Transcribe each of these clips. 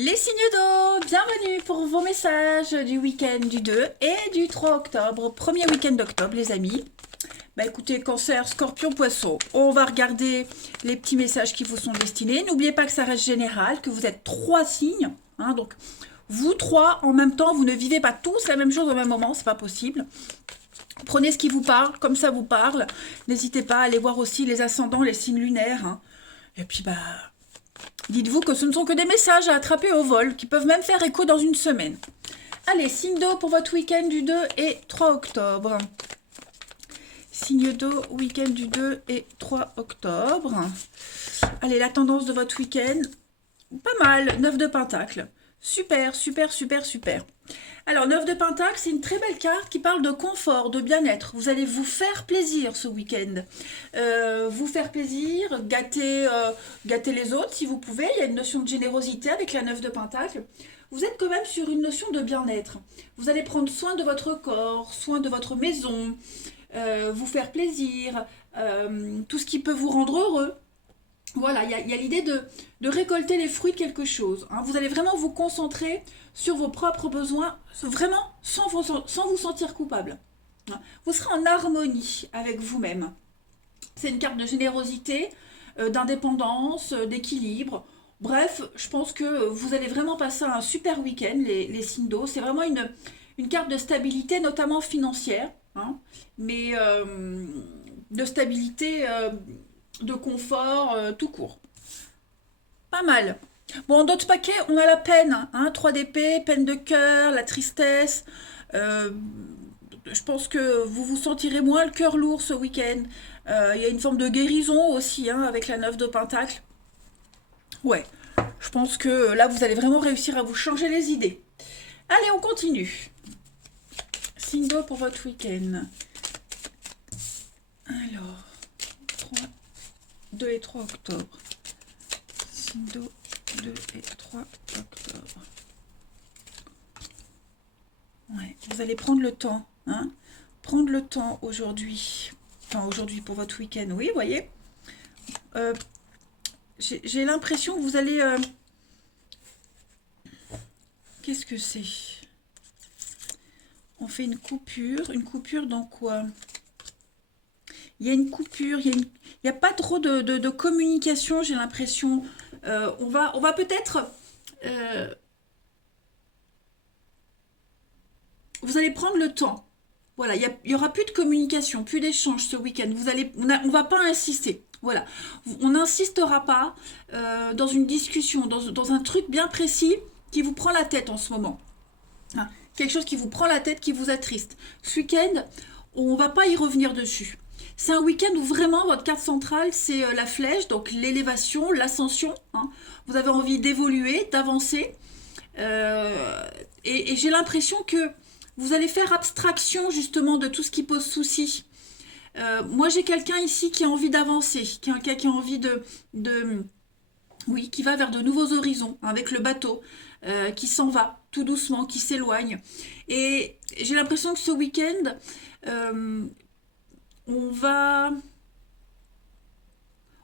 Les signes d'eau, bienvenue pour vos messages du week-end du 2 et du 3 octobre, premier week-end d'octobre les amis. Bah écoutez, Cancer, Scorpion, Poisson, on va regarder les petits messages qui vous sont destinés. N'oubliez pas que ça reste général, que vous êtes trois signes, hein, donc vous trois en même temps, vous ne vivez pas tous la même chose au même moment, c'est pas possible. Prenez ce qui vous parle, comme ça vous parle. N'hésitez pas à aller voir aussi les ascendants, les signes lunaires, hein. Et puis bah dites-vous que ce ne sont que des messages à attraper au vol, qui peuvent même faire écho dans une semaine. Allez, signe d'eau pour votre week-end du 2 et 3 octobre. Signe d'eau, week-end du 2 et 3 octobre. Allez, la tendance de votre week-end, pas mal, 9 de Pentacle. Super, super, super, super. Alors, 9 de Pentacle, c'est une très belle carte qui parle de confort, de bien-être. Vous allez vous faire plaisir ce week-end. Vous faire plaisir, gâter les autres si vous pouvez. Il y a une notion de générosité avec la 9 de Pentacle. Vous êtes quand même sur une notion de bien-être. Vous allez prendre soin de votre corps, soin de votre maison, vous faire plaisir, tout ce qui peut vous rendre heureux. Voilà, il y a l'idée de récolter les fruits de quelque chose, hein. Vous allez vraiment vous concentrer sur vos propres besoins, vraiment sans vous sentir coupable, hein. Vous serez en harmonie avec vous-même. C'est une carte de générosité, d'indépendance, d'équilibre. Bref, je pense que vous allez vraiment passer un super week-end, les signes d'eau. C'est vraiment une carte de stabilité, notamment financière, hein, mais de stabilité, de confort, tout court. Pas mal. Bon, d'autres paquets, on a la peine, hein, 3 d'épée, peine de cœur, la tristesse. Euh, je pense que vous vous sentirez moins le cœur lourd ce week-end. Il y a une forme de guérison aussi, hein, avec la 9 de Pentacle. Ouais, je pense que là, vous allez vraiment réussir à vous changer les idées. Allez, on continue. Signe d'eau pour votre week-end. Alors, 3, 2 et 3 octobre. Signe d'eau, 2 et 3 octobre. Ouais, vous allez prendre le temps, hein. Prendre le temps aujourd'hui. Enfin, aujourd'hui pour votre week-end, oui, vous voyez. Euh, j'ai l'impression que vous allez... qu'est-ce que c'est? On fait une coupure. Une coupure dans quoi? Il y a une coupure, il n'y a pas trop de communication, j'ai l'impression. On va peut-être... vous allez prendre le temps. Voilà, il y aura plus de communication, plus d'échange ce week-end. On va pas insister. Voilà, on n'insistera pas dans une discussion, dans un truc bien précis qui vous prend la tête en ce moment, hein. Quelque chose qui vous prend la tête, qui vous attriste. Ce week-end, on va pas y revenir dessus. C'est un week-end où vraiment votre carte centrale, c'est la flèche, donc l'élévation, l'ascension, hein. Vous avez envie d'évoluer, d'avancer. Et j'ai l'impression que vous allez faire abstraction justement de tout ce qui pose souci. Moi, j'ai quelqu'un ici qui a envie d'avancer, qui a envie oui, qui va vers de nouveaux horizons, hein, avec le bateau, qui s'en va tout doucement, qui s'éloigne. Et j'ai l'impression que ce week-end, euh, on va,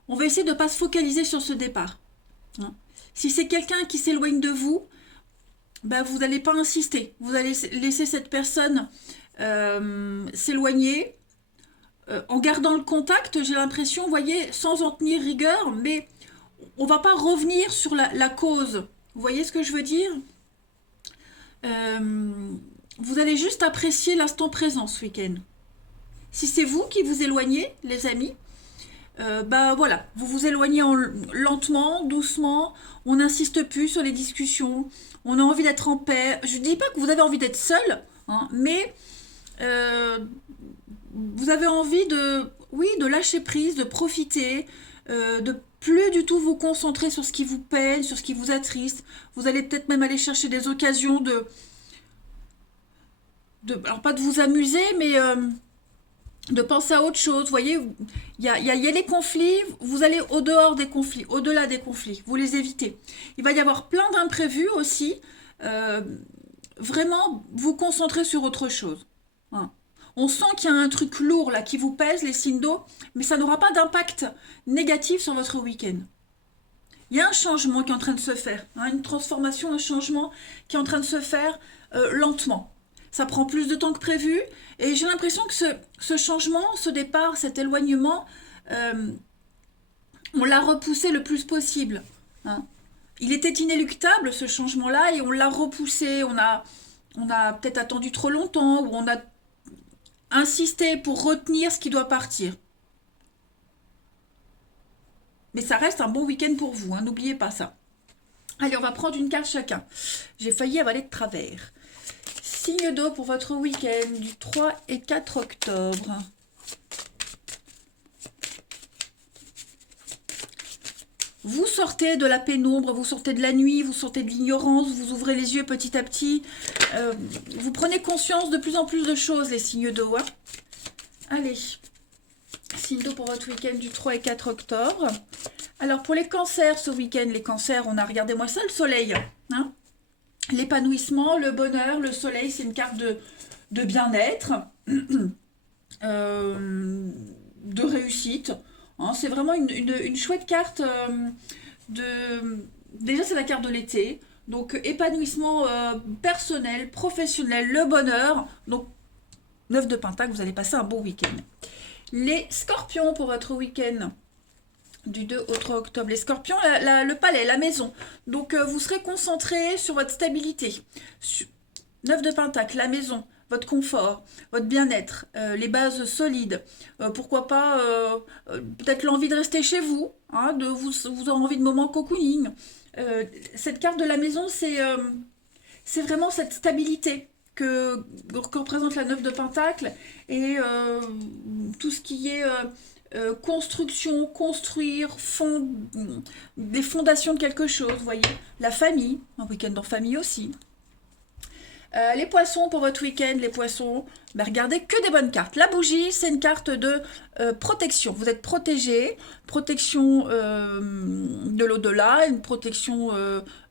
on va essayer de ne pas se focaliser sur ce départ, hein. Si c'est quelqu'un qui s'éloigne de vous, bah, vous n'allez pas insister. Vous allez laisser cette personne s'éloigner, en gardant le contact, j'ai l'impression, vous voyez, sans en tenir rigueur, mais on va pas revenir sur la cause. Vous voyez ce que je veux dire? Euh, Vous allez juste apprécier l'instant présent ce week-end. Si c'est vous qui vous éloignez, les amis, bah voilà, vous vous éloignez lentement, doucement, on n'insiste plus sur les discussions, on a envie d'être en paix. Je ne dis pas que vous avez envie d'être seul, hein, mais euh, vous avez envie oui, de lâcher prise, de profiter, de plus du tout vous concentrer sur ce qui vous peine, sur ce qui vous attriste. Vous allez peut-être même aller chercher des occasions alors pas de vous amuser, mais de penser à autre chose. Vous voyez, il y a les conflits, vous allez au dehors des conflits, au-delà des conflits, vous les évitez. Il va y avoir plein d'imprévus aussi. Euh, Vraiment, vous concentrer sur autre chose, hein. On sent qu'il y a un truc lourd là qui vous pèse, les signes d'eau, mais ça n'aura pas d'impact négatif sur votre week-end. Il y a un changement qui est en train de se faire, hein, une transformation, un changement qui est en train de se faire lentement. Ça prend plus de temps que prévu et j'ai l'impression que ce changement, ce départ, cet éloignement, euh, on l'a repoussé le plus possible, hein. Il était inéluctable ce changement-là et on l'a repoussé, on a peut-être attendu trop longtemps ou on a insisté pour retenir ce qui doit partir. Mais ça reste un bon week-end pour vous, hein, n'oubliez pas ça. Allez, on va prendre une carte chacun. J'ai failli avaler de travers. Signe d'eau pour votre week-end du 3 et 4 octobre. Vous sortez de la pénombre, vous sortez de la nuit, vous sortez de l'ignorance, vous ouvrez les yeux petit à petit. Vous prenez conscience de plus en plus de choses, les signes d'eau, hein. Allez, signe d'eau pour votre week-end du 3 et 4 octobre. Alors, pour les cancers, ce week-end, les cancers, on a, regardez-moi ça, le soleil, hein. L'épanouissement, le bonheur, le soleil, c'est une carte de bien-être, de réussite, hein. C'est vraiment une chouette carte de... Déjà, c'est la carte de l'été, donc épanouissement personnel, professionnel, le bonheur. Donc, 9 de Pentacle, vous allez passer un bon week-end. Les scorpions pour votre week-end du 2 au 3 octobre. Les scorpions, le palais, la maison. Donc, vous serez concentré sur votre stabilité. 9 de Pentacle, la maison, votre confort, votre bien-être, les bases solides. Pourquoi pas, peut-être l'envie de rester chez vous, hein, vous aurez envie de moments cocooning. Cette carte de la maison, c'est vraiment cette stabilité que représente la 9 de Pentacle et tout ce qui est construction, construire, des fondations de quelque chose, vous voyez. La famille, un week-end en famille aussi. Les poissons pour votre week-end, les poissons, ben regardez que des bonnes cartes. La bougie, c'est une carte de protection. Vous êtes protégé, protection de l'au-delà, une protection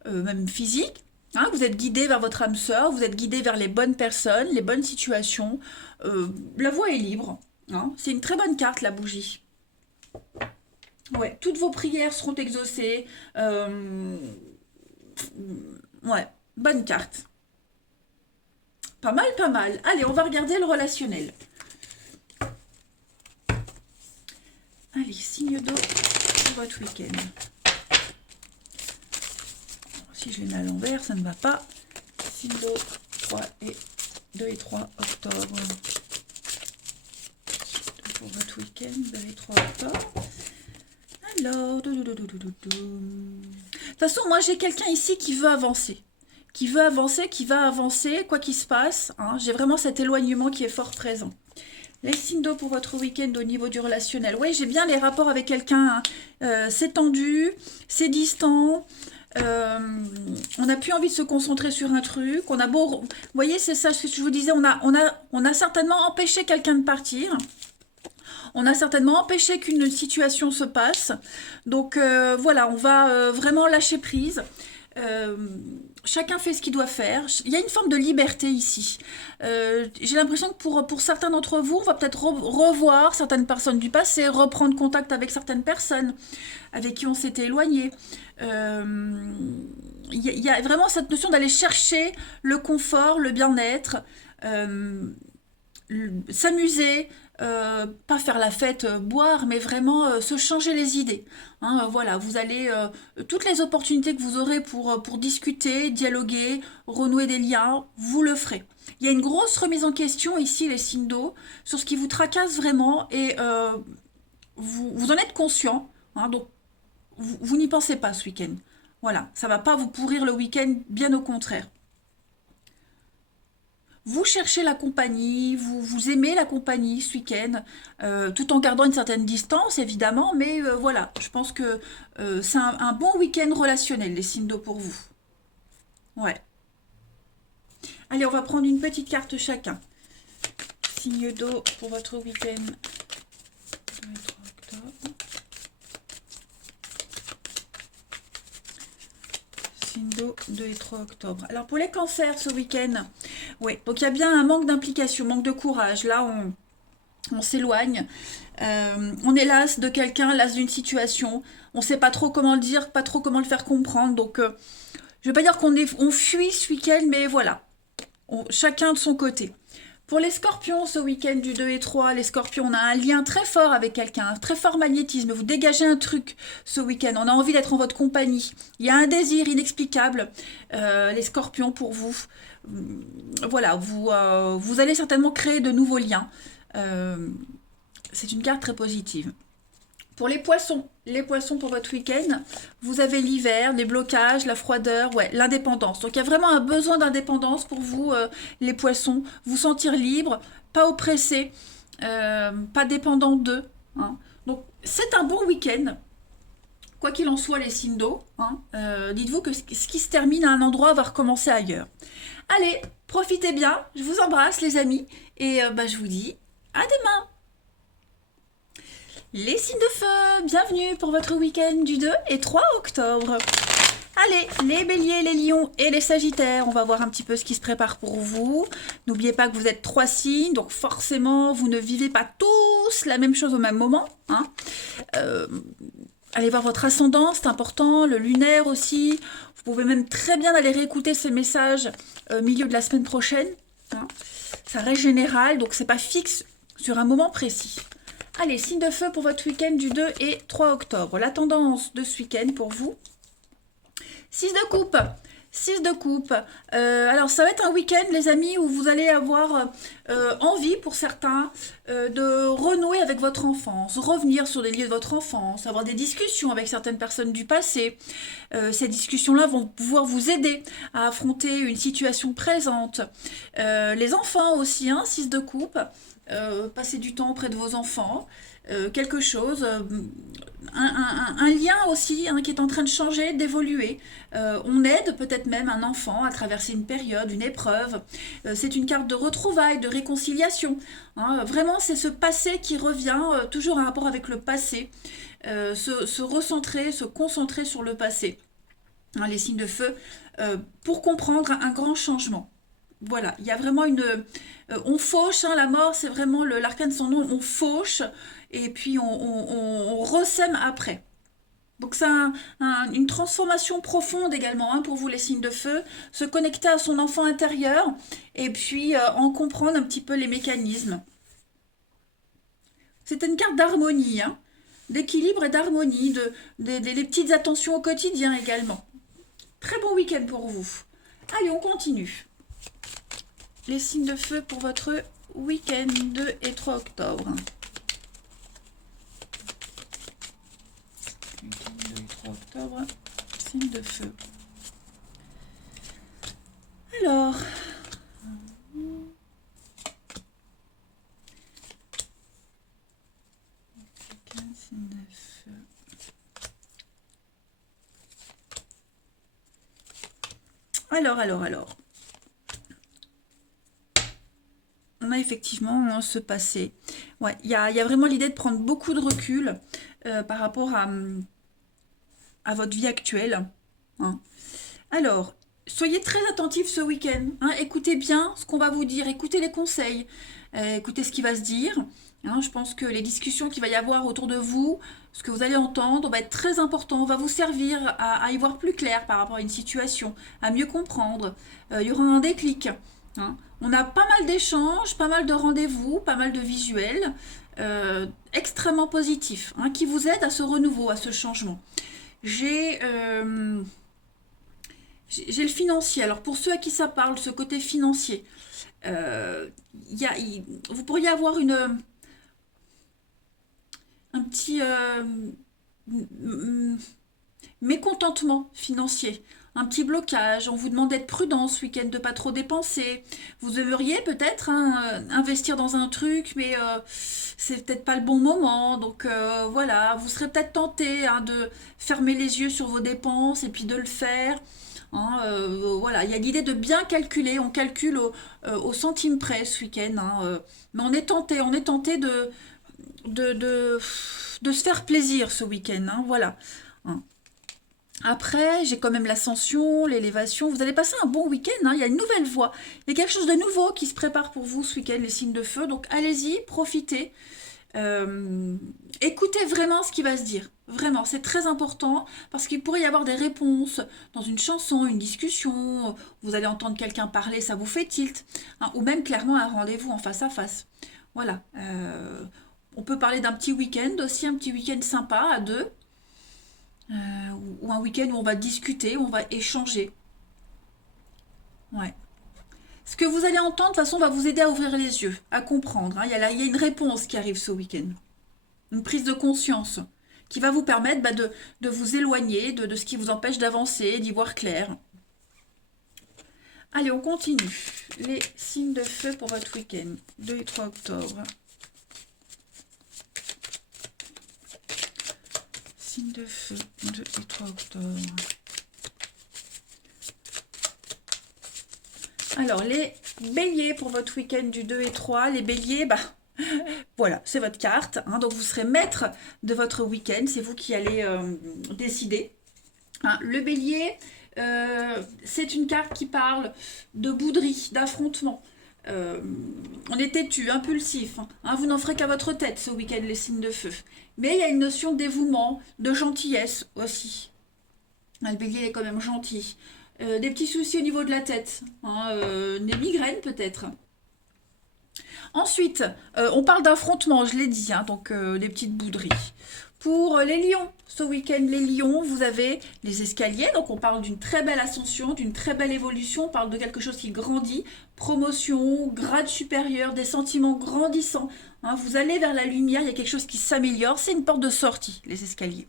même physique. Hein, vous êtes guidé vers votre âme sœur, vous êtes guidé vers les bonnes personnes, les bonnes situations. La voie est libre, hein. C'est une très bonne carte, la bougie. Ouais, toutes vos prières seront exaucées. Ouais, bonne carte. Pas mal, pas mal. Allez, on va regarder le relationnel. Allez, signe d'eau pour votre week-end. Si je les mets à l'envers, ça ne va pas. Signe d'eau 2 et 3 octobre. Pour votre week-end, 2 et 3 octobre. Alors, de toute façon, moi j'ai quelqu'un ici qui veut avancer. Qui va avancer, quoi qu'il se passe, hein. J'ai vraiment cet éloignement qui est fort présent. Les signes d'eau pour votre week-end au niveau du relationnel. Oui, j'ai bien les rapports avec quelqu'un, hein. C'est tendu, c'est distant. On n'a plus envie de se concentrer sur un truc. On a beau... Vous voyez, c'est ça ce que je vous disais. On a certainement empêché quelqu'un de partir. On a certainement empêché qu'une situation se passe. Donc voilà, on va vraiment lâcher prise. Chacun fait ce qu'il doit faire. Il y a une forme de liberté ici. J'ai l'impression que pour certains d'entre vous, on va peut-être revoir certaines personnes du passé, reprendre contact avec certaines personnes avec qui on s'était éloigné. Il y a vraiment cette notion d'aller chercher le confort, le bien-être, s'amuser, pas faire la fête, boire, mais vraiment se changer les idées. Hein, voilà, vous allez toutes les opportunités que vous aurez pour discuter, dialoguer, renouer des liens, vous le ferez. Il y a une grosse remise en question ici, les signes d'eau, sur ce qui vous tracasse vraiment et vous en êtes conscient. Hein, donc vous n'y pensez pas ce week-end. Voilà, ça va pas vous pourrir le week-end, bien au contraire. Vous cherchez la compagnie, vous aimez la compagnie ce week-end, tout en gardant une certaine distance, évidemment, mais voilà, je pense que c'est un bon week-end relationnel, les signes d'eau pour vous. Ouais. Allez, on va prendre une petite carte chacun. Signe d'eau pour votre week-end. 2 et 3 octobre. Signe d'eau 2 et 3 octobre. Alors pour les cancers ce week-end, oui, donc il y a bien un manque d'implication, manque de courage. Là, on s'éloigne, on est las de quelqu'un, las d'une situation, on ne sait pas trop comment le dire, pas trop comment le faire comprendre, donc je ne vais pas dire on fuit ce week-end, mais voilà, chacun de son côté. Pour les scorpions, ce week-end du 2 et 3, les scorpions, on a un lien très fort avec quelqu'un, un très fort magnétisme. Vous dégagez un truc ce week-end, on a envie d'être en votre compagnie. Il y a un désir inexplicable, les scorpions, pour vous. Voilà, vous allez certainement créer de nouveaux liens. C'est une carte très positive. Pour les poissons pour votre week-end, vous avez l'hiver, les blocages, la froideur, ouais, l'indépendance. Donc il y a vraiment un besoin d'indépendance pour vous, les poissons. Vous sentir libre, pas oppressé, pas dépendant d'eux. Hein. Donc c'est un bon week-end. Quoi qu'il en soit, les signes d'eau, hein, dites-vous que ce qui se termine à un endroit va recommencer ailleurs. Allez, profitez bien, je vous embrasse les amis, et je vous dis à demain. Les signes de feu, bienvenue pour votre week-end du 2 et 3 octobre. Allez, les béliers, les lions et les sagittaires, on va voir un petit peu ce qui se prépare pour vous. N'oubliez pas que vous êtes 3 signes, donc forcément, vous ne vivez pas tous la même chose au même moment. Hein. Allez voir votre ascendant, c'est important, le lunaire aussi. Vous pouvez même très bien aller réécouter ces messages au milieu de la semaine prochaine. Hein. Ça reste général, donc c'est pas fixe sur un moment précis. Allez, signe de feu pour votre week-end du 2 et 3 octobre. La tendance de ce week-end pour vous. 6 de coupe. 6 de coupe. Alors, ça va être un week-end, les amis, où vous allez avoir envie, pour certains, de renouer avec votre enfance, revenir sur des lieux de votre enfance, avoir des discussions avec certaines personnes du passé. Ces discussions-là vont pouvoir vous aider à affronter une situation présente. Les enfants aussi, hein, 6 de coupe. Passer du temps auprès de vos enfants, quelque chose, un lien aussi hein, qui est en train de changer, d'évoluer. On aide peut-être même un enfant à traverser une période, une épreuve. C'est une carte de retrouvailles, de réconciliation. Hein. Vraiment, c'est ce passé qui revient, toujours en rapport avec le passé. Se recentrer, se concentrer sur le passé. Hein, les signes de feu, pour comprendre un grand changement. Voilà, il y a vraiment on fauche, hein, la mort, c'est vraiment l'arcane de son nom, on fauche, et puis on ressème après. Donc c'est une transformation profonde également hein, pour vous les signes de feu, se connecter à son enfant intérieur, et puis en comprendre un petit peu les mécanismes. C'est une carte d'harmonie, hein, d'équilibre et d'harmonie, des petites attentions au quotidien également. Très bon week-end pour vous. Allez, on continue. Les signes de feu pour votre week-end 2 et 3 octobre. Week-end 2 et 3 octobre, signes de feu. Alors, signe de feu. Alors. On a effectivement ce passé. Ouais, il y a vraiment l'idée de prendre beaucoup de recul par rapport à votre vie actuelle. Hein. Alors, soyez très attentifs ce week-end. Hein. Écoutez bien ce qu'on va vous dire, écoutez les conseils, écoutez ce qui va se dire. Hein. Je pense que les discussions qu'il va y avoir autour de vous, ce que vous allez entendre, va être très important, va vous servir à y voir plus clair par rapport à une situation, à mieux comprendre. Il y aura un déclic. Hein. On a pas mal d'échanges, pas mal de rendez-vous, pas mal de visuels extrêmement positifs hein, qui vous aident à ce renouveau, à ce changement. J'ai le financier. Alors pour ceux à qui ça parle, ce côté financier, vous pourriez avoir un petit mécontentement financier. Un petit blocage, on vous demande d'être prudent ce week-end, de pas trop dépenser. Vous aimeriez peut-être hein, investir dans un truc, mais c'est peut-être pas le bon moment. Donc voilà, vous serez peut-être tenté hein, de fermer les yeux sur vos dépenses et puis de le faire. Hein, voilà, il y a l'idée de bien calculer, on calcule au centime près ce week-end. Hein, mais on est tenté de se faire plaisir ce week-end. Hein, voilà. Hein. Après, j'ai quand même l'ascension, l'élévation. Vous allez passer un bon week-end, hein. Il y a une nouvelle voie. Il y a quelque chose de nouveau qui se prépare pour vous ce week-end, les signes de feu. Donc allez-y, profitez. Euh, Écoutez vraiment ce qui va se dire. Vraiment, c'est très important parce qu'il pourrait y avoir des réponses dans une chanson, une discussion. Vous allez entendre quelqu'un parler, ça vous fait tilt, hein, ou même clairement un rendez-vous en face à face. Voilà. On peut parler d'un petit week-end aussi, un petit week-end sympa à deux, ou un week-end où on va discuter, où on va échanger. Ouais. Ce que vous allez entendre, de toute façon, va vous aider à ouvrir les yeux, à comprendre, hein. Il y a une réponse qui arrive ce week-end. Une prise de conscience qui va vous permettre de vous éloigner de ce qui vous empêche d'avancer, d'y voir clair. Allez, on continue. Les signes de feu pour votre week-end, 2 et 3 octobre. Signes de feu, 2 et 3 octobre. Alors, les béliers pour votre week-end du 2 et 3. Les béliers, voilà, c'est votre carte, hein. Donc, vous serez maître de votre week-end. C'est vous qui allez décider. Hein, le bélier, c'est une carte qui parle de bouderie, d'affrontement. On est têtu, impulsif, hein. Vous n'en ferez qu'à votre tête ce week-end, les signes de feu. Mais il y a une notion de dévouement, de gentillesse aussi. Ah, le bélier est quand même gentil. Des petits soucis au niveau de la tête, hein, des migraines peut-être. Ensuite, on parle d'affrontement, je l'ai dit, hein, donc des petites bouderies. Pour les lions, ce week-end, les lions, vous avez les escaliers, donc on parle d'une très belle ascension, d'une très belle évolution, on parle de quelque chose qui grandit, promotion, grade supérieur, des sentiments grandissants, hein. Vous allez vers la lumière, il y a quelque chose qui s'améliore, c'est une porte de sortie, les escaliers.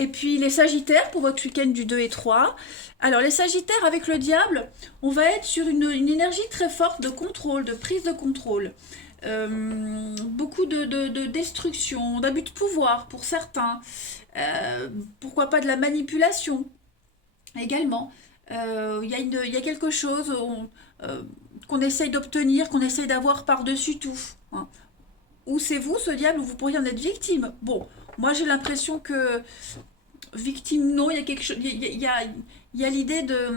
Et puis les sagittaires pour votre week-end du 2 et 3. Alors les sagittaires avec le diable, on va être sur une énergie très forte de contrôle, de prise de contrôle. Beaucoup de destruction, d'abus de pouvoir pour certains. Pourquoi pas de la manipulation également. Il y a quelque chose qu'on essaye d'obtenir, qu'on essaye d'avoir par-dessus tout, hein. Ou c'est vous, ce diable, où vous pourriez en être victime. Bon, moi j'ai l'impression que victime, non, il y a quelque chose, il y a l'idée de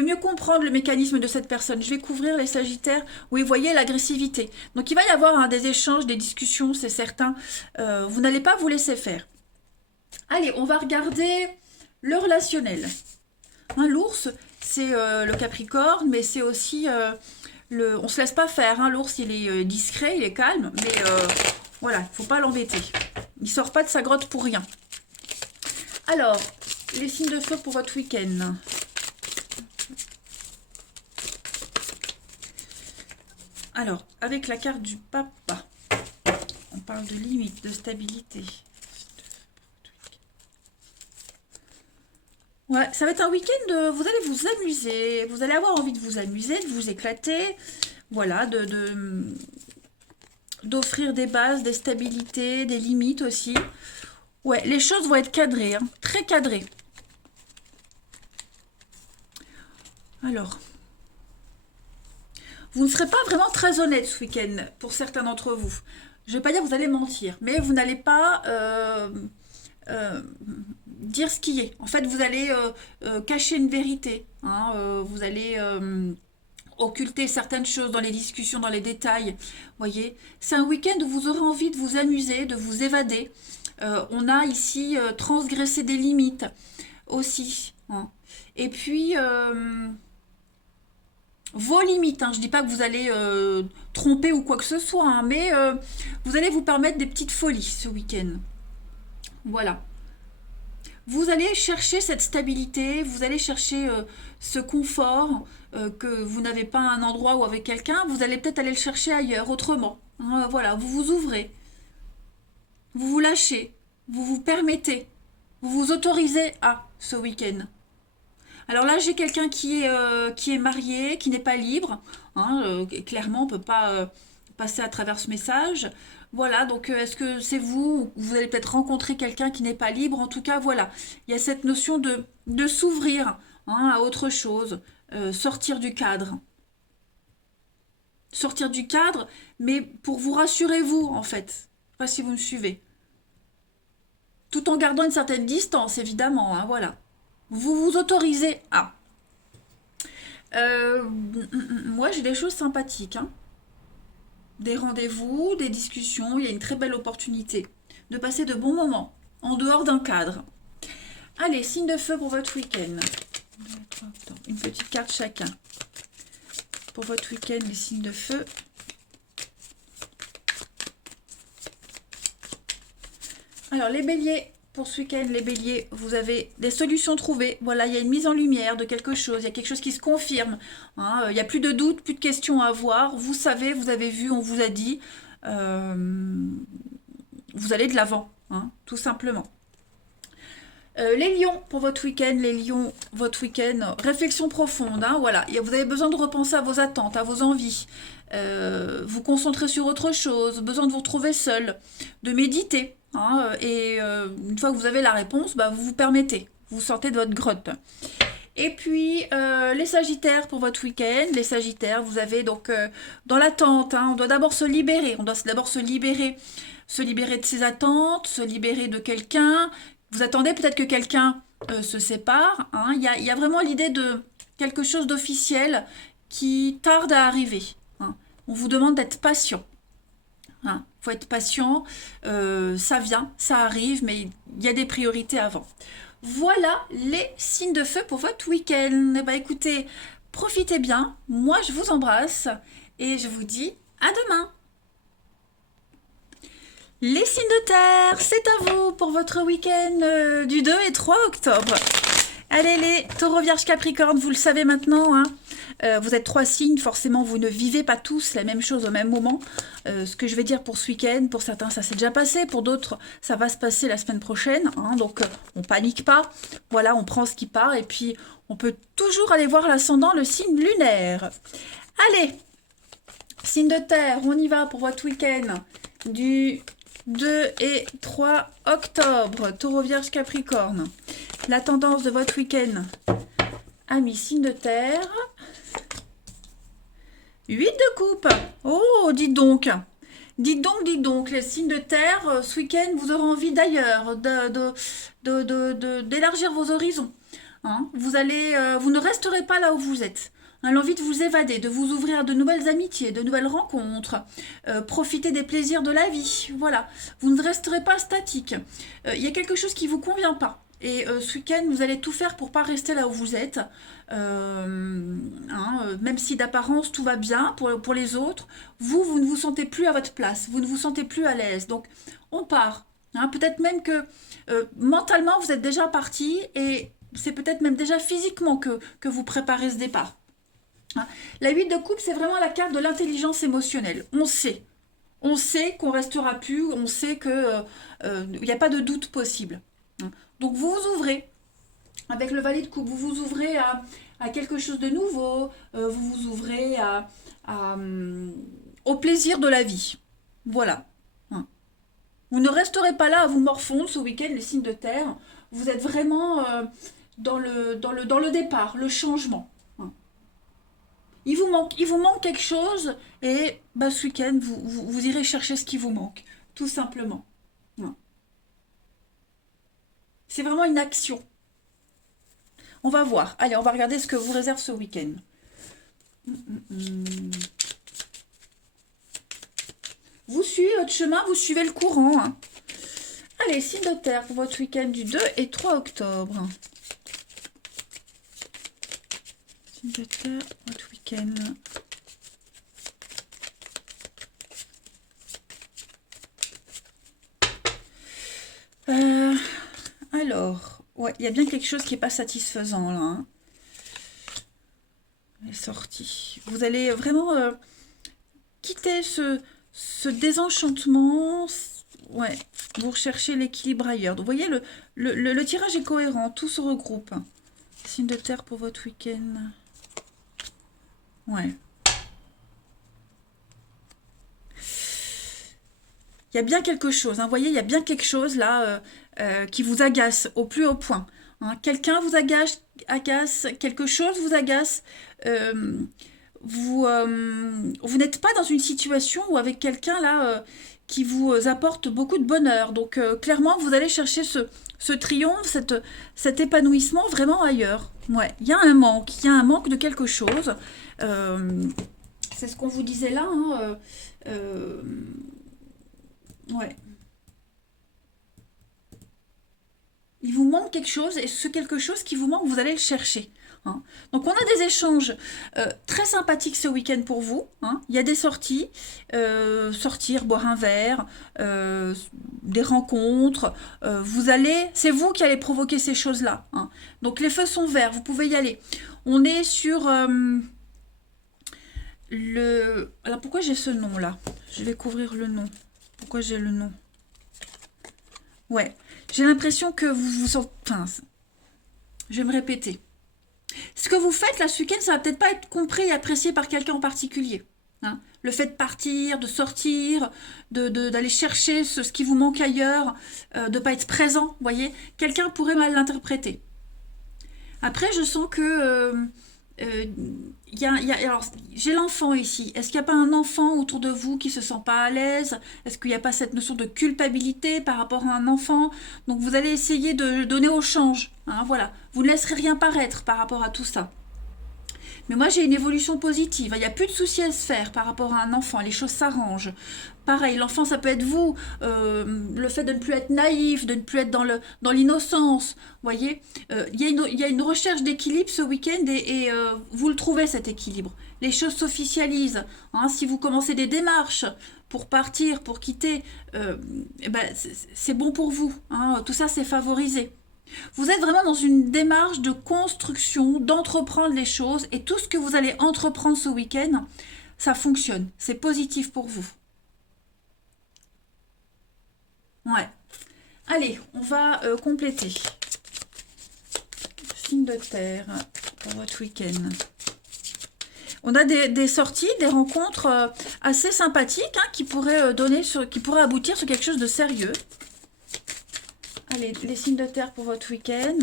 mieux comprendre le mécanisme de cette personne. Je vais couvrir les sagittaires. Oui, vous voyez l'agressivité. Donc il va y avoir, hein, des échanges, des discussions, c'est certain. Vous n'allez pas vous laisser faire. Allez, on va regarder le relationnel. Hein, l'ours, c'est le capricorne, mais c'est aussi on se laisse pas faire, hein. L'ours, il est discret, il est calme, mais voilà, il ne faut pas l'embêter. Il sort pas de sa grotte pour rien. Alors, les signes de feu pour votre week-end. Alors, avec la carte du papa, on parle de limite, de stabilité. Ouais, ça va être un week-end, vous allez vous amuser, vous allez avoir envie de vous amuser, de vous éclater, voilà, d'offrir des bases, des stabilités, des limites aussi. Ouais, les choses vont être cadrées, hein, très cadrées. Alors, vous ne serez pas vraiment très honnête ce week-end pour certains d'entre vous. Je ne vais pas dire que vous allez mentir, mais vous n'allez pas euh, dire ce qui est. En fait, vous allez cacher une vérité, hein, vous allez occulter certaines choses dans les discussions, dans les détails. Voyez, c'est un week-end où vous aurez envie de vous amuser, de vous évader. On a ici transgressé des limites aussi, hein. Et puis, vos limites, hein. Je ne dis pas que vous allez tromper ou quoi que ce soit, hein, mais vous allez vous permettre des petites folies ce week-end. Voilà. Vous allez chercher cette stabilité, vous allez chercher ce confort que vous n'avez pas à un endroit ou avec quelqu'un, vous allez peut-être aller le chercher ailleurs, autrement, hein. Voilà, vous vous ouvrez, vous vous lâchez, vous vous permettez, vous vous autorisez à ce week-end. Alors là, j'ai quelqu'un qui est marié, qui n'est pas libre, hein, clairement, on ne peut pas passer à travers ce message. Voilà, donc est-ce que c'est vous, ou vous allez peut-être rencontrer quelqu'un qui n'est pas libre? En tout cas, voilà, il y a cette notion de s'ouvrir, hein, à autre chose, sortir du cadre. Sortir du cadre, mais pour vous rassurer vous, en fait. Je sais pas si vous me suivez. tout en gardant une certaine distance, évidemment, hein, voilà. Vous vous autorisez à. Moi, j'ai des choses sympathiques, hein. Des rendez-vous, des discussions, il y a une très belle opportunité de passer de bons moments, en dehors d'un cadre. Allez, signe de feu pour votre week-end. Une petite carte chacun. Pour votre week-end, les signes de feu. Alors, les béliers, pour ce week-end, les béliers, vous avez des solutions trouvées. Voilà, il y a une mise en lumière de quelque chose, il y a quelque chose qui se confirme. Hein, il n'y a plus de doutes, plus de questions à avoir. Vous savez, vous avez vu, on vous a dit. Vous allez de l'avant, hein, tout simplement. Les lions, pour votre week-end, les lions, votre week-end, réflexion profonde, hein, voilà. Et vous avez besoin de repenser à vos attentes, à vos envies, vous concentrer sur autre chose, besoin de vous retrouver seul, de méditer, hein, et une fois que vous avez la réponse, bah, vous vous permettez, vous sortez de votre grotte. Et puis, les sagittaires pour votre week-end, les sagittaires, vous avez donc dans l'attente, hein, on doit d'abord se libérer, on doit d'abord se libérer de ses attentes, se libérer de quelqu'un. Vous attendez peut-être que quelqu'un se sépare. Hein. Il y a vraiment l'idée de quelque chose d'officiel qui tarde à arriver. Hein. On vous demande d'être patient. Hein. Faut être patient. Ça vient, ça arrive, mais il y a des priorités avant. Voilà les signes de feu pour votre week-end. Bah, écoutez, profitez bien. Moi, je vous embrasse et je vous dis à demain. Les signes de terre, c'est à vous pour votre week-end du 2 et 3 octobre. Allez les taureaux, vierges, capricorne, vous le savez maintenant, hein, vous êtes 3 signes, forcément vous ne vivez pas tous la même chose au même moment. Ce que je vais dire pour ce week-end, pour certains ça s'est déjà passé, pour d'autres ça va se passer la semaine prochaine, hein, donc on panique pas, voilà, on prend ce qui part et puis on peut toujours aller voir l'ascendant, le signe lunaire. Allez, signe de terre, on y va pour votre week-end du 2 et 3 octobre, taureau, vierge, capricorne. La tendance de votre week-end, amis, signe de terre. 8 de coupe. Oh, dites donc. Dites donc, les signes de terre, ce week-end, vous aurez envie d'ailleurs, d'élargir vos horizons. Hein, vous ne resterez pas là où vous êtes. Hein, l'envie de vous évader, de vous ouvrir à de nouvelles amitiés, de nouvelles rencontres, profiter des plaisirs de la vie. Voilà, vous ne resterez pas statique. Il y a quelque chose qui ne vous convient pas. Et ce week-end, vous allez tout faire pour ne pas rester là où vous êtes. Même si d'apparence tout va bien pour les autres, vous ne vous sentez plus à votre place, vous ne vous sentez plus à l'aise. Donc, on part. Hein, peut-être même que mentalement, vous êtes déjà parti et c'est peut-être même déjà physiquement que vous préparez ce départ. Hein, la 8 de coupe, c'est vraiment la carte de l'intelligence émotionnelle. On sait qu'on restera plus, on sait qu'il n'y a pas de doute possible. Hein. Donc, vous vous ouvrez. Avec le valet de coupe, vous vous ouvrez à quelque chose de nouveau, vous vous ouvrez au plaisir de la vie. Voilà. Hein. Vous ne resterez pas là à vous morfondre ce week-end, les signes de terre. Vous êtes vraiment dans le départ, le changement. Hein. Il vous manque quelque chose et bah, ce week-end, vous irez chercher ce qui vous manque, tout simplement. Hein. C'est vraiment une action. On va voir. Allez, on va regarder ce que vous réserve ce week-end. Vous suivez votre chemin, vous suivez le courant. Hein. Allez, signe de terre pour votre week-end du 2 et 3 octobre. Signe de terre, votre week-end. Alors... Ouais, il y a bien quelque chose qui n'est pas satisfaisant là. Hein. Les sorties. Vous allez vraiment quitter ce désenchantement. Ouais, vous recherchez l'équilibre ailleurs. Donc, vous voyez, le tirage est cohérent, tout se regroupe. Signe de terre pour votre week-end. Ouais. Il y a bien quelque chose, hein. Vous voyez, il y a bien quelque chose là qui vous agace au plus haut point. Hein. Quelqu'un vous agace, quelque chose vous agace. Vous n'êtes pas dans une situation où avec quelqu'un là qui vous apporte beaucoup de bonheur. Donc clairement, vous allez chercher ce triomphe, cet épanouissement vraiment ailleurs. Ouais, il y a un manque de quelque chose. Euh, c'est ce qu'on vous disait là. Hein, ouais. Il vous manque quelque chose et ce quelque chose qui vous manque, vous allez le chercher. Hein. Donc on a des échanges très sympathiques ce week-end pour vous. Hein. Il y a des sorties, sortir, boire un verre, des rencontres. C'est vous qui allez provoquer ces choses-là. Hein. Donc les feux sont verts, vous pouvez y aller. On est sur le. Alors pourquoi j'ai ce nom-là? Je vais couvrir le nom. Pourquoi j'ai le nom? Ouais, j'ai l'impression que Enfin, je vais me répéter. Ce que vous faites là ce week-end, ça va peut-être pas être compris et apprécié par quelqu'un en particulier. Hein. Le fait de partir, de sortir, d'aller chercher ce qui vous manque ailleurs, de ne pas être présent, vous voyez, quelqu'un pourrait mal l'interpréter. Après, je sens que euh, alors, j'ai l'enfant ici. Est-ce qu'il n'y a pas un enfant autour de vous qui se sent pas à l'aise? Est-ce qu'il n'y a pas cette notion de culpabilité par rapport à un enfant? Donc vous allez essayer de donner au change. Hein, voilà. Vous ne laisserez rien paraître par rapport à tout ça. Mais moi, j'ai une évolution positive. Il n'y a plus de soucis à se faire par rapport à un enfant. Les choses s'arrangent. Pareil, l'enfant, ça peut être vous. Le fait de ne plus être naïf, de ne plus être dans l'innocence. Vous voyez, il y a une recherche d'équilibre ce week-end et vous le trouvez, cet équilibre. Les choses s'officialisent. Hein, si vous commencez des démarches pour partir, pour quitter, eh ben, c'est bon pour vous. Hein, tout ça, c'est favorisé. Vous êtes vraiment dans une démarche de construction, d'entreprendre les choses et tout ce que vous allez entreprendre ce week-end, ça fonctionne. C'est positif pour vous. Ouais. Allez, on va compléter. Signe de terre pour votre week-end. On a des sorties, des rencontres assez sympathiques hein, qui pourraient aboutir sur quelque chose de sérieux. Allez, les signes de terre pour votre week-end.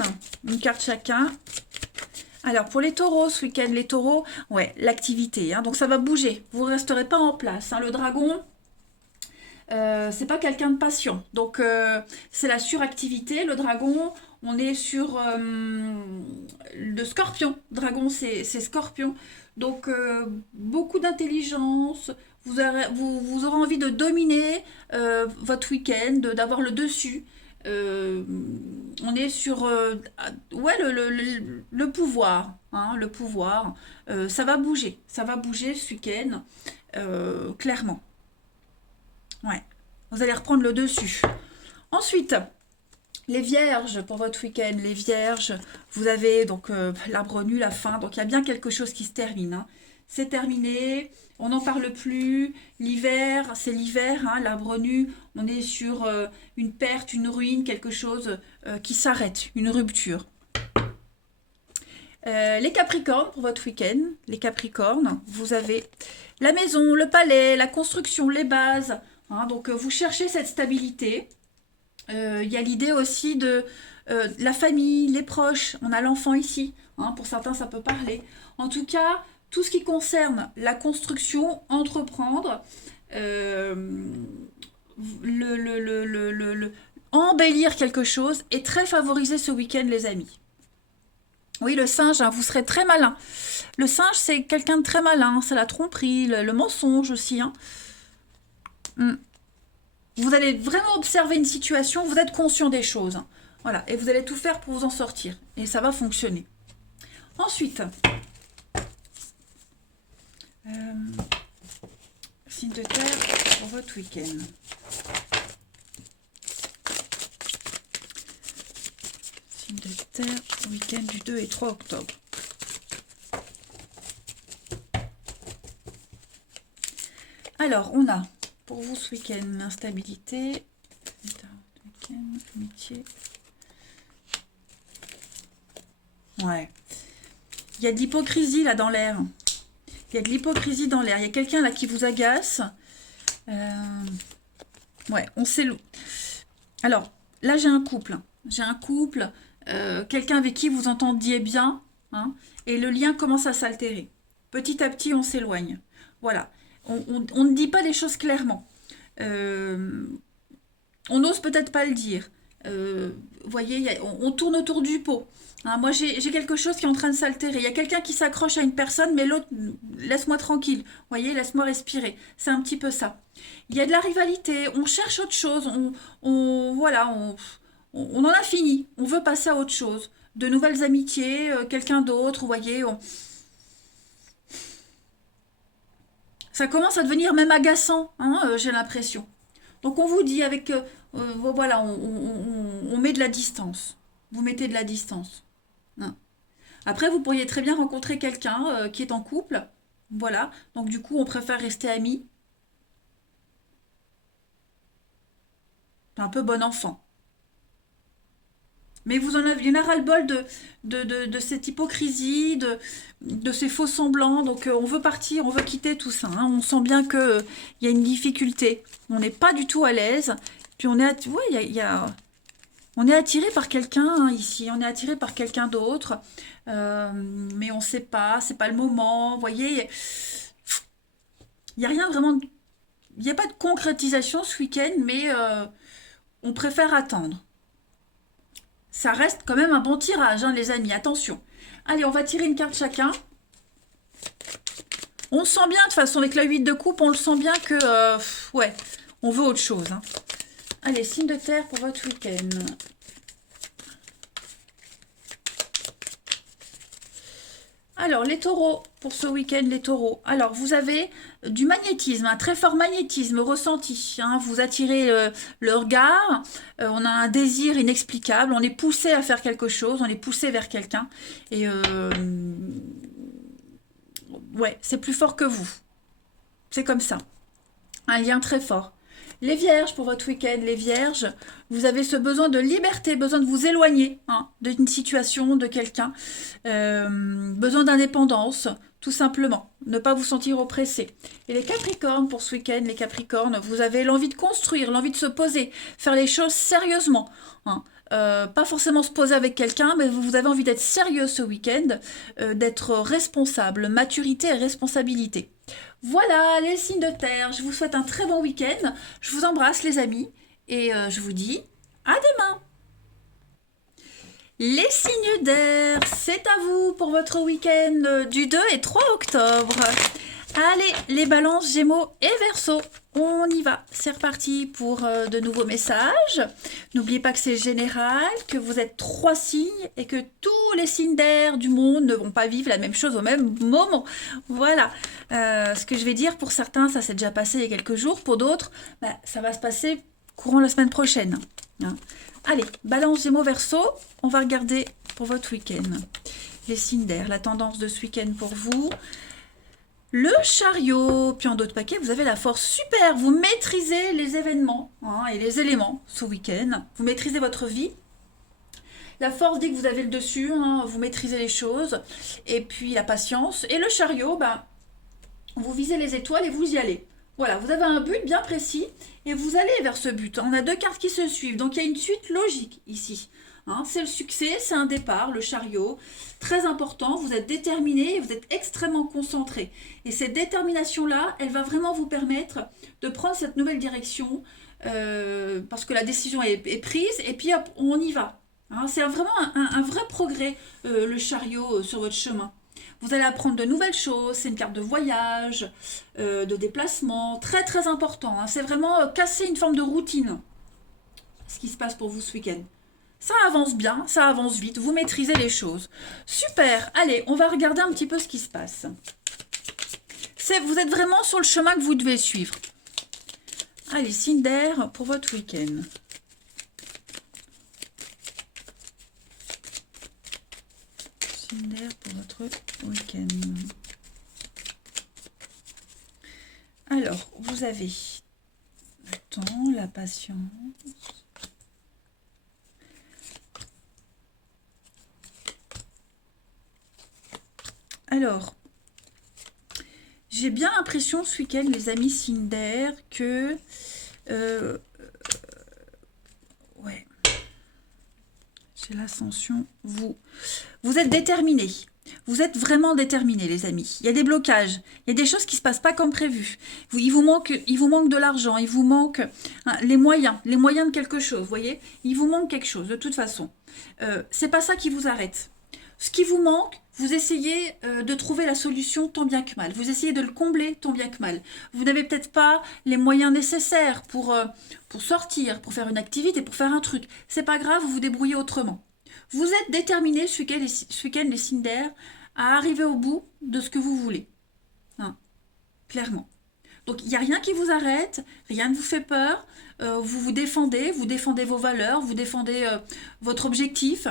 Une carte chacun. Alors, pour les taureaux, ce week-end, les taureaux, ouais, l'activité. Hein, donc, ça va bouger. Vous ne resterez pas en place. Hein, le dragon, c'est pas quelqu'un de patient. Donc, c'est la suractivité. Le dragon, on est sur le scorpion. Dragon, c'est scorpion. Donc, beaucoup d'intelligence. Vous aurez envie de dominer votre week-end, d'avoir le dessus. Euh, on est sur ouais, le pouvoir. Hein, le pouvoir. Ça va bouger. Ça va bouger ce week-end, clairement. Ouais. Vous allez reprendre le dessus. Ensuite, les vierges pour votre week-end. Les vierges, vous avez donc l'arbre nu, la fin. Donc il y a bien quelque chose qui se termine. Hein. C'est terminé. On n'en parle plus. L'hiver, c'est l'hiver. Hein, l'arbre nu, on est sur une perte, une ruine, quelque chose qui s'arrête, une rupture. Les Capricornes pour votre week-end. Les Capricornes, vous avez la maison, le palais, la construction, les bases. Hein, donc vous cherchez cette stabilité. Il y a l'idée aussi de la famille, les proches. On a l'enfant ici. Hein, pour certains, ça peut parler. En tout cas, tout ce qui concerne la construction, entreprendre, embellir quelque chose est très favorisé ce week-end, les amis. Oui, le singe, hein, vous serez très malin. Le singe, c'est quelqu'un de très malin. C'est la tromperie, le mensonge aussi. Hein. Mm. Vous allez vraiment observer une situation, vous êtes conscient des choses. Hein. Voilà, et vous allez tout faire pour vous en sortir. Et ça va fonctionner. Ensuite, signe de terre pour votre week-end. Signe de terre, week-end du 2 et 3 octobre. Alors, on a pour vous ce week-end l'instabilité, amitié. Ouais. Il y a de l'hypocrisie là dans l'air. Il y a de l'hypocrisie dans l'air. Il y a quelqu'un là qui vous agace. Ouais, on sait. Alors, là j'ai un couple. J'ai un couple, quelqu'un avec qui vous entendiez bien, hein, et le lien commence à s'altérer. Petit à petit, on s'éloigne. Voilà. On ne dit pas les choses clairement. Euh, on n'ose peut-être pas le dire. Vous voyez, on tourne autour du pot. Hein, moi, j'ai quelque chose qui est en train de s'altérer. Il y a quelqu'un qui s'accroche à une personne, mais l'autre, laisse-moi tranquille. Vous voyez, laisse-moi respirer. C'est un petit peu ça. Il y a de la rivalité. On cherche autre chose. Voilà, on en a fini. On veut passer à autre chose. De nouvelles amitiés, quelqu'un d'autre. Vous voyez, ça commence à devenir même agaçant, hein, j'ai l'impression. Donc on vous dit avec, voilà, on met de la distance. Vous mettez de la distance. Hein. Après, vous pourriez très bien rencontrer quelqu'un qui est en couple. Voilà. Donc du coup, on préfère rester amis. Un peu bon enfant. Mais vous en avez, il y en a ras-le-bol de cette hypocrisie, de ces faux semblants. Donc on veut partir, on veut quitter tout ça. Hein. On sent bien qu'il y a une difficulté. On n'est pas du tout à l'aise. Puis on est, ouais, on est attiré par quelqu'un hein, ici. On est attiré par quelqu'un d'autre. Mais on ne sait pas, c'est pas le moment. Vous voyez, il n'y a rien vraiment. Il n'y a pas de concrétisation ce week-end, mais on préfère attendre. Ça reste quand même un bon tirage, hein, les amis. Attention. Allez, on va tirer une carte chacun. On sent bien, de toute façon, avec la 8 de coupe, on le sent bien que... ouais, on veut autre chose. Hein. Allez, signe de terre pour votre week-end. Alors, les taureaux, pour ce week-end, les taureaux. Alors, vous avez du magnétisme, un très fort magnétisme ressenti. Hein, vous attirez le regard, on a un désir inexplicable, on est poussé à faire quelque chose, on est poussé vers quelqu'un. Et ouais, c'est plus fort que vous. C'est comme ça. Un lien très fort. Les vierges, pour votre week-end, les vierges, vous avez ce besoin de liberté, besoin de vous éloigner hein, d'une situation, de quelqu'un, besoin d'indépendance, tout simplement, ne pas vous sentir oppressé. Et les capricornes, pour ce week-end, les capricornes, vous avez l'envie de construire, l'envie de se poser, faire les choses sérieusement. Hein. Pas forcément se poser avec quelqu'un, mais vous avez envie d'être sérieux ce week-end, d'être responsable, maturité et responsabilité. Voilà les signes de terre, je vous souhaite un très bon week-end, je vous embrasse les amis, et je vous dis à demain. Les signes d'air, c'est à vous pour votre week-end du 2 et 3 octobre. Allez, les balances, gémeaux et verseaux, on y va. C'est reparti pour de nouveaux messages. N'oubliez pas que c'est général, que vous êtes 3 signes et que tous les signes d'air du monde ne vont pas vivre la même chose au même moment. Voilà. Ce que je vais dire, pour certains, ça s'est déjà passé il y a quelques jours. Pour d'autres, bah, ça va se passer courant la semaine prochaine. Hein. Allez, balance, gémeaux, verseaux, on va regarder pour votre week-end. Les signes d'air, la tendance de ce week-end pour vous. Le chariot, puis en d'autres paquets, vous avez la force super. Vous maîtrisez les événements hein, et les éléments ce week-end. Vous maîtrisez votre vie. La force dit que vous avez le dessus, hein, vous maîtrisez les choses. Et puis la patience. Et le chariot, ben, vous visez les étoiles et vous y allez. Voilà, vous avez un but bien précis et vous allez vers ce but. On a deux cartes qui se suivent, donc il y a une suite logique ici. Hein, c'est le succès, c'est un départ, le chariot. Très important, vous êtes déterminé et vous êtes extrêmement concentré. Et cette détermination-là, elle va vraiment vous permettre de prendre cette nouvelle direction parce que la décision est prise et puis hop, on y va. Hein, c'est vraiment un vrai progrès, le chariot sur votre chemin. Vous allez apprendre de nouvelles choses, c'est une carte de voyage, de déplacement, très très important. Hein. C'est vraiment casser une forme de routine, ce qui se passe pour vous ce week-end. Ça avance bien, ça avance vite, vous maîtrisez les choses. Super, allez, on va regarder un petit peu ce qui se passe. Vous êtes vraiment sur le chemin que vous devez suivre. Allez, signe d'air pour votre week-end. Signe d'air pour votre week-end. Alors, vous avez le temps, la patience. Alors, j'ai bien l'impression ce week-end, les amis signes d'air, que... ouais. J'ai l'ascension. Vous êtes déterminés. Vous êtes vraiment déterminés, les amis. Il y a des blocages, il y a des choses qui ne se passent pas comme prévu. Il vous manque de l'argent, il vous manque les moyens de quelque chose, vous voyez. Il vous manque quelque chose, de toute façon. C'est pas ça qui vous arrête. Ce qui vous manque, vous essayez de trouver la solution tant bien que mal. Vous essayez de le combler tant bien que mal. Vous n'avez peut-être pas les moyens nécessaires pour sortir, pour faire une activité, pour faire un truc. C'est pas grave, vous vous débrouillez autrement. Vous êtes déterminés ce week-end, les signes d'air, à arriver au bout de ce que vous voulez. Hein, clairement. Donc, il n'y a rien qui vous arrête, rien ne vous fait peur. Vous défendez vos valeurs, vous défendez votre objectif.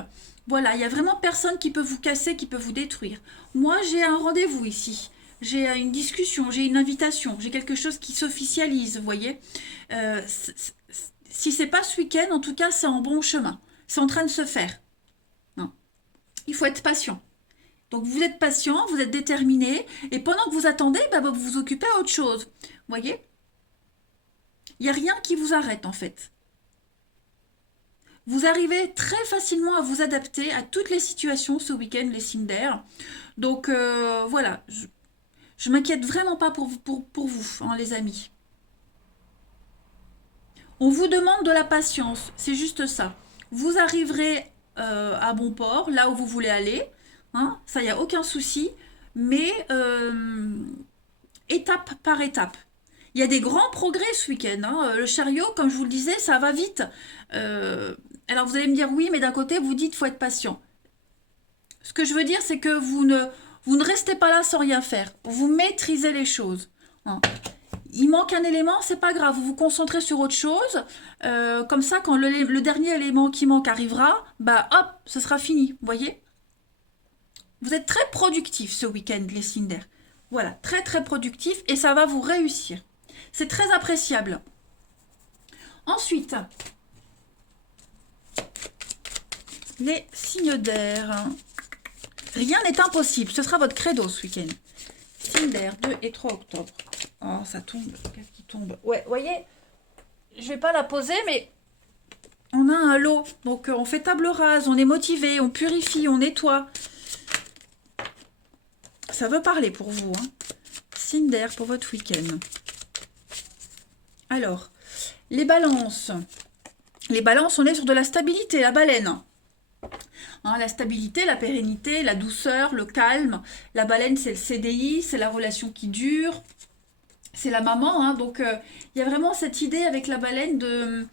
Voilà, il n'y a vraiment personne qui peut vous casser, qui peut vous détruire. Moi, j'ai un rendez-vous ici. J'ai une discussion, j'ai une invitation, j'ai quelque chose qui s'officialise, vous voyez. Si c'est pas ce week-end, en tout cas, c'est en bon chemin. C'est en train de se faire. Non. Il faut être patient. Donc vous êtes patient, vous êtes déterminé, et pendant que vous attendez, vous vous occupez à autre chose. Vous voyez? Il n'y a rien qui vous arrête en fait. Vous arrivez très facilement à vous adapter à toutes les situations ce week-end, les signes d'air. Donc voilà, je m'inquiète vraiment pas pour vous, hein, les amis. On vous demande de la patience, c'est juste ça. Vous arriverez à bon port, là où vous voulez aller. Hein, ça, il n'y a aucun souci. Mais étape par étape. Il y a des grands progrès ce week-end. Hein. Le chariot, comme je vous le disais, ça va vite. Alors vous allez me dire oui, mais d'un côté, vous dites qu'il faut être patient. Ce que je veux dire, c'est que vous ne restez pas là sans rien faire. Vous maîtrisez les choses. Hein. Il manque un élément, c'est pas grave. Vous vous concentrez sur autre chose. Comme ça, quand le dernier élément qui manque arrivera, hop, ce sera fini. Vous voyez? Vous êtes très productif ce week-end, les signes d'air. Voilà, très très productif et ça va vous réussir. C'est très appréciable. Ensuite, les signes d'air. Rien n'est impossible. Ce sera votre credo ce week-end. Signes d'air, 2 et 3 octobre. Oh, ça tombe. Qu'est-ce qui tombe? Ouais, vous voyez, je vais pas la poser, mais on a un lot. Donc, on fait table rase, on est motivé, on purifie, on nettoie. Ça veut parler pour vous. Hein. Signe d'air pour votre week-end. Alors, les balances. Les balances, on est sur de la stabilité, la baleine. Hein, la stabilité, la pérennité, la douceur, le calme. La baleine, c'est le CDI, c'est la relation qui dure. C'est la maman. Hein, donc, il y a vraiment cette idée avec la baleine de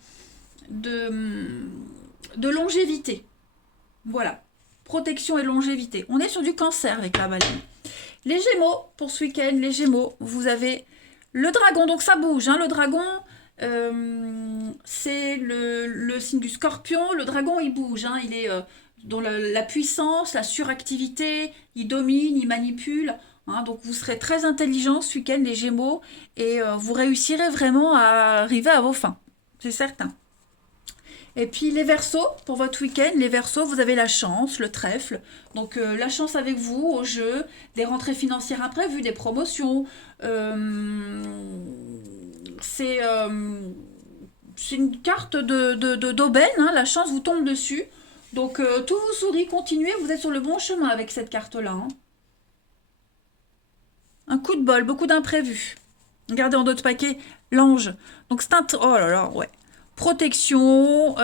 longévité. Voilà. Protection et longévité. On est sur du cancer avec la baleine. Les Gémeaux, pour ce week-end, les Gémeaux, vous avez le dragon, donc ça bouge. Hein, le dragon, c'est le signe du scorpion. Le dragon, il bouge. Hein, il est dans la puissance, la suractivité. Il domine, il manipule. Hein, donc vous serez très intelligents ce week-end, les Gémeaux. Et vous réussirez vraiment à arriver à vos fins. C'est certain. Et puis les Verseaux, pour votre week-end, les Verseaux, vous avez la chance, le trèfle. Donc la chance avec vous, au jeu, des rentrées financières imprévues, des promotions. C'est une carte d'aubaine, hein, la chance vous tombe dessus. Donc tout vous sourit, continuez, vous êtes sur le bon chemin avec cette carte-là. Hein. Un coup de bol, beaucoup d'imprévus. Regardez en d'autres paquets, l'ange. Donc c'est un... Oh là là, ouais. Protection,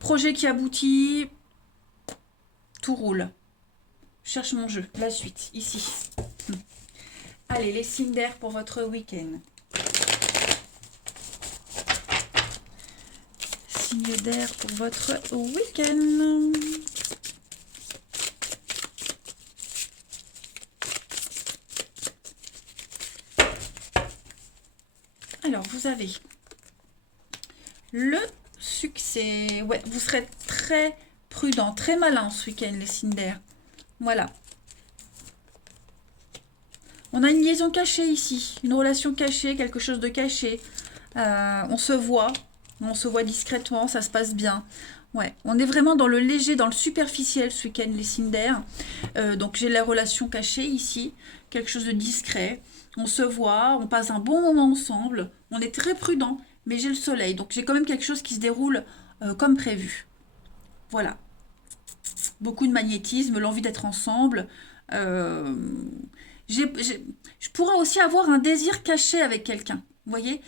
projet qui aboutit, tout roule. Je cherche mon jeu, la suite, ici. Allez, les signes d'air pour votre week-end. Signes d'air pour votre week-end. Alors, vous avez... le succès. Ouais, vous serez très prudent, très malin ce week-end, les signes d'air. Voilà. On a une liaison cachée ici, une relation cachée, quelque chose de caché. On se voit discrètement, ça se passe bien. Ouais, on est vraiment dans le léger, dans le superficiel ce week-end, les signes d'air. Donc j'ai la relation cachée ici, quelque chose de discret. On se voit, on passe un bon moment ensemble. On est très prudent. Mais j'ai le soleil, donc j'ai quand même quelque chose qui se déroule comme prévu. Voilà. beaucoup de magnétisme, l'envie d'être ensemble. Euh, je pourrais aussi avoir un désir caché avec quelqu'un. Vous voyez.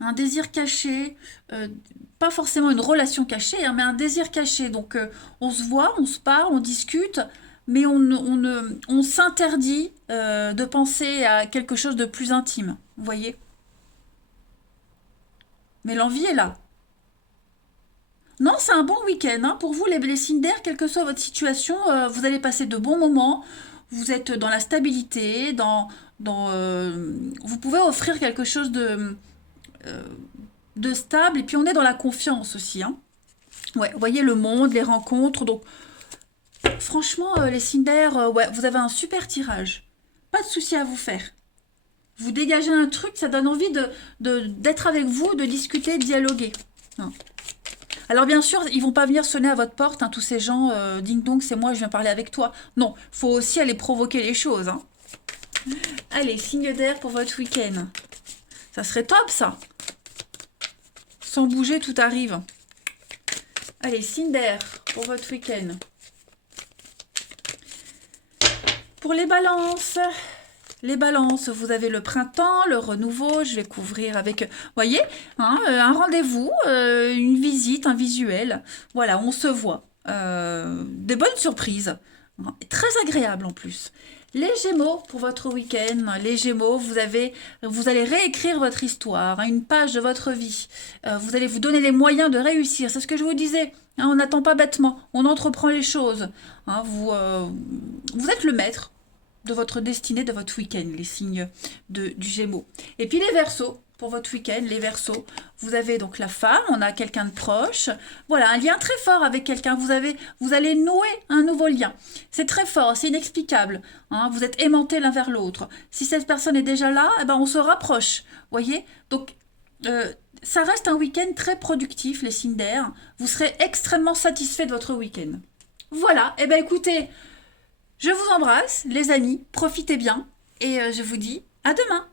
Un désir caché, pas forcément une relation cachée, hein, mais un désir caché. Donc on se voit, on se parle, on discute, mais on s'interdit de penser à quelque chose de plus intime. Vous voyez. Mais l'envie est là. Non, c'est un bon week-end, hein. Pour vous, les signes d'air, quelle que soit votre situation, vous allez passer de bons moments. Vous êtes dans la stabilité, vous pouvez offrir quelque chose euh, de stable. Et puis on est dans la confiance aussi, hein. Ouais, vous voyez le monde, les rencontres. Donc franchement, les signes d'air, ouais, vous avez un super tirage. Pas de souci à vous faire. Vous dégagez un truc, ça donne envie d'être avec vous, de discuter, de dialoguer. Hein. Alors bien sûr, ils vont pas venir sonner à votre porte, hein, tous ces gens, ding dong, c'est moi, je viens parler avec toi. Non, faut aussi aller provoquer les choses. Hein. Allez, signe d'air pour votre week-end. Ça serait top, ça. Sans bouger, tout arrive. Allez, signe d'air pour votre week-end. Pour les balances, vous avez le printemps, le renouveau, je vais couvrir avec, voyez, hein, un rendez-vous, une visite, un visuel. Voilà, on se voit. Des bonnes surprises, hein, très agréables en plus. Les Gémeaux, pour votre week-end, les Gémeaux, vous allez réécrire votre histoire, hein, une page de votre vie. Vous allez vous donner les moyens de réussir. C'est ce que je vous disais. Hein, on n'attend pas bêtement, on entreprend les choses. Hein, vous êtes le maître de votre destinée, de votre week-end, les signes du Gémeaux. Et puis les Verseaux, pour votre week-end, les Verseaux, vous avez donc la femme, on a quelqu'un de proche, voilà, un lien très fort avec quelqu'un, vous allez nouer un nouveau lien. C'est très fort, c'est inexplicable, hein, vous êtes aimantés l'un vers l'autre. Si cette personne est déjà là, eh ben on se rapproche, voyez. Donc, ça reste un week-end très productif, les signes d'air, vous serez extrêmement satisfait de votre week-end. Voilà, eh bien écoutez, je vous embrasse, les amis, profitez bien, et je vous dis à demain.